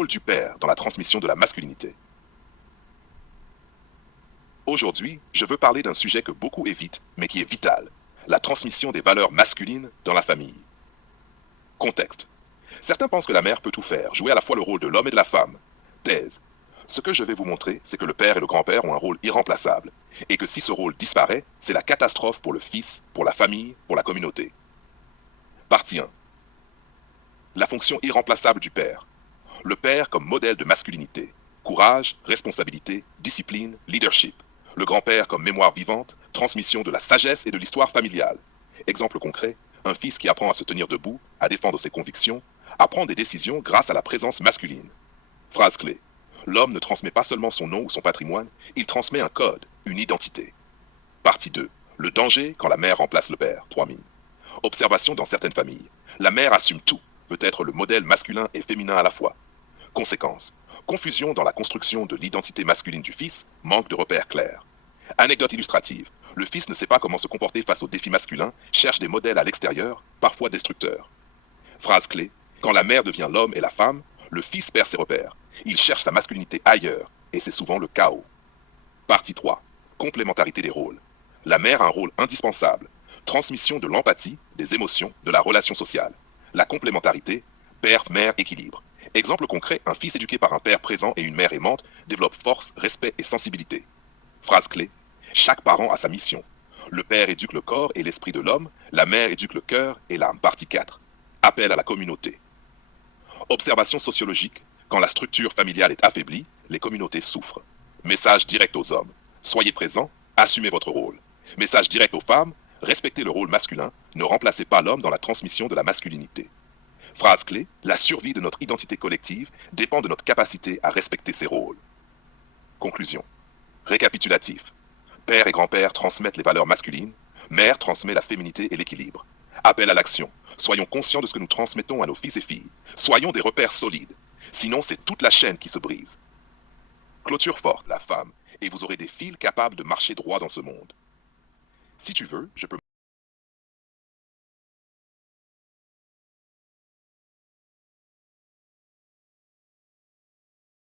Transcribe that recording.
rôle du père dans la transmission de la masculinité. Aujourd'hui, je veux parler d'un sujet que beaucoup évitent, mais qui est vital, la transmission des valeurs masculines dans la famille. Contexte. Certains pensent que la mère peut tout faire, jouer à la fois le rôle de l'homme et de la femme. Thèse. Ce que je vais vous montrer, c'est que le père et le grand-père ont un rôle irremplaçable, et que si ce rôle disparaît, c'est la catastrophe pour le fils, pour la famille, pour la communauté. Partie 1. La fonction irremplaçable du père. Le père comme modèle de masculinité. Courage, responsabilité, discipline, leadership. Le grand-père comme mémoire vivante, transmission de la sagesse et de l'histoire familiale. Exemple concret, un fils qui apprend à se tenir debout, à défendre ses convictions, à prendre des décisions grâce à la présence masculine. Phrase clé. L'homme ne transmet pas seulement son nom ou son patrimoine, il transmet un code, une identité. Partie 2. Le danger quand la mère remplace le père. 3000. Observation dans certaines familles. La mère assume tout, peut être le modèle masculin et féminin à la fois. Conséquence. Confusion dans la construction de l'identité masculine du fils, manque de repères clairs. Anecdote illustrative. Le fils ne sait pas comment se comporter face aux défis masculins, cherche des modèles à l'extérieur, parfois destructeurs. Phrase clé. Quand la mère devient l'homme et la femme, le fils perd ses repères. Il cherche sa masculinité ailleurs, et c'est souvent le chaos. Partie 3. Complémentarité des rôles. La mère a un rôle indispensable. Transmission de l'empathie, des émotions, de la relation sociale. La complémentarité, père-mère équilibre. Exemple concret, un fils éduqué par un père présent et une mère aimante développe force, respect et sensibilité. Phrase clé. Chaque parent a sa mission. Le père éduque le corps et l'esprit de l'homme, la mère éduque le cœur et l'âme. Partie 4. Appel à la communauté. Observation sociologique. Quand la structure familiale est affaiblie, les communautés souffrent. Message direct aux hommes. Soyez présents, assumez votre rôle. Message direct aux femmes. Respectez le rôle masculin, ne remplacez pas l'homme dans la transmission de la masculinité. Phrase clé, la survie de notre identité collective dépend de notre capacité à respecter ces rôles. Conclusion. Récapitulatif. Père et grand-père transmettent les valeurs masculines, mère transmet la féminité et l'équilibre. Appel à l'action. Soyons conscients de ce que nous transmettons à nos fils et filles. Soyons des repères solides. Sinon, c'est toute la chaîne qui se brise. Clôture forte, la femme, et vous aurez des fils capables de marcher droit dans ce monde. Si tu veux, je peux